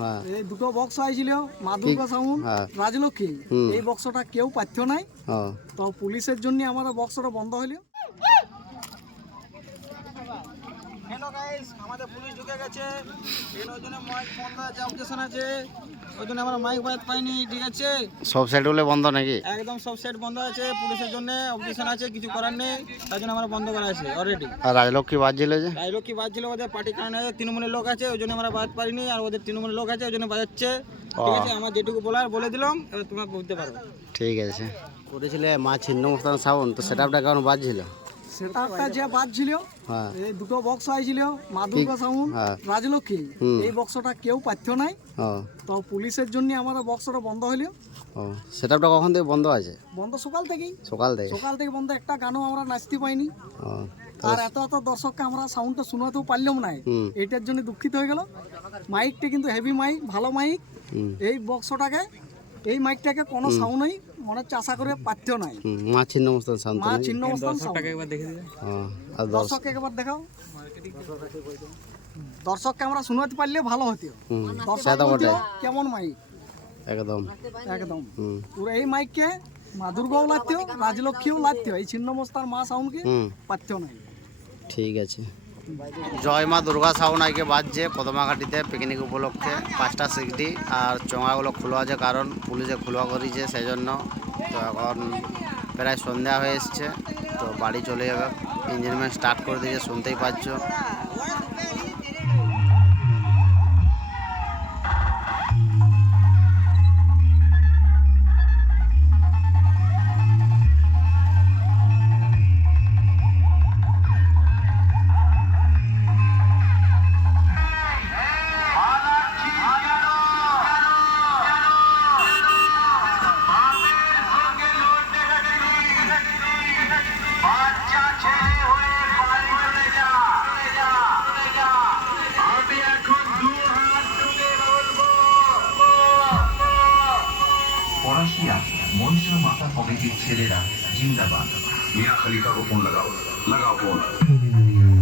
হ্যাঁ এই দুটো বক্স আইছিল মা দুর্গা সাউন্ড রাজলক্ষ্মী এই বক্সটা কেউ পাচ্ছ নাই তো পুলিশের জন্য আমার বক্সটা বন্ধ হইলো। হ্যালো গাইস, আমাদের পুলিশ ঢুকে গেছে, এর জন্য মাইক বন্ধ আছে, অবজেকশন আছে, ওই জন্য আমরা মাইক বাদ পাইনি। ঠিক আছে, সব সাইডগুলো বন্ধ নাকি? একদম সব সাইড বন্ধ আছে, পুলিশের জন্য অবজেকশন আছে, কিছু করার নেই, তার জন্য আমরা বন্ধ করা আছে অলরেডি। আর রাজলক্ষ্মী বাজছিল যে রাজলক্ষ্মী বাজছিল, ওদের পার্টি কারণে তৃণমূলের লোক আছে ওই জন্য আমরা বাদ পারিনি, আর ওদের তৃণমূলের লোক আছে ওই জন্য বাজাচ্ছে। ঠিক আছে, আমার যেটুকু বলার বলে দিলাম, এবার তোমরা বুঝতে পারো। ঠিক আছে। করেছিলে মা ছিন্নমস্তান সাউন্ড, তো সেটআপটা কেমন বাজছিল? সেটআপটা যে বাজছিল, হ্যাঁ এই দুটো বক্স আইছিল মা দুর্গা সাউন্ড রাজলক্ষ্মী এই বক্সটা কেউ পাচ্ছ নাই তো পুলিশের জন্য আমার বক্সটা বন্ধ হইলো। সেটআপটা কখন থেকে বন্ধ আছে? বন্ধ সকাল থেকেই, সকাল থেকে বন্ধ। একটা গানও আমরা নাচতে পাইনি, আর এত দর্শককে আমরা সাউন্ডটা শোনাতেও পারলাম না, এইটার জন্য দুঃখিত হয়ে গেল। মাইকটা কিন্তু হেভি মাইক, ভালো মাইক। এই বক্সটাকে, এই মাইকটাকে কোনো সাউন্ডই মনে হচ্ছে আশা করে পাচ্ছ নাই। মা ছিন্নমস্তান সাউন্ড, মা ছিন্নমস্তান সাউন্ড। আর দর্শককে একবার দেখাও, দর্শককে আমরা শোনাতে পারলে ভালো হতো। দর্শক কেমন মাইক, একদম একদম পুরো এই মাইককে মা দুর্গাও লাগতো, রাজলক্ষ্মীও লাগতো, এই ছিন্নমস্তান মা সাউন্ডকে পাচ্ছ নাই। ঠিক আছে। জয় মা দুর্গা সাউন্ড আজকে বাজছে কদমাঘাটিতে পিকনিক উপলক্ষে 5টা সিগড়ি, আর চোঙাগুলো খোলা আছে কারণ পুলিশে খোলা করেছে সেই জন্য। তো এখন প্রায় সন্ধ্যা হয়ে এসছে, তো বাড়ি চলে যাবে। ইঞ্জিন স্টার্ট করে দিয়েছে, শুনতেই পাচ্ছ। পড়াশিয়া মনসা মাতা কমিটির ছেলেরা জিন্দাবাদ। মিয়া খলিফা को फोन लगाओ, लगाओ फोन।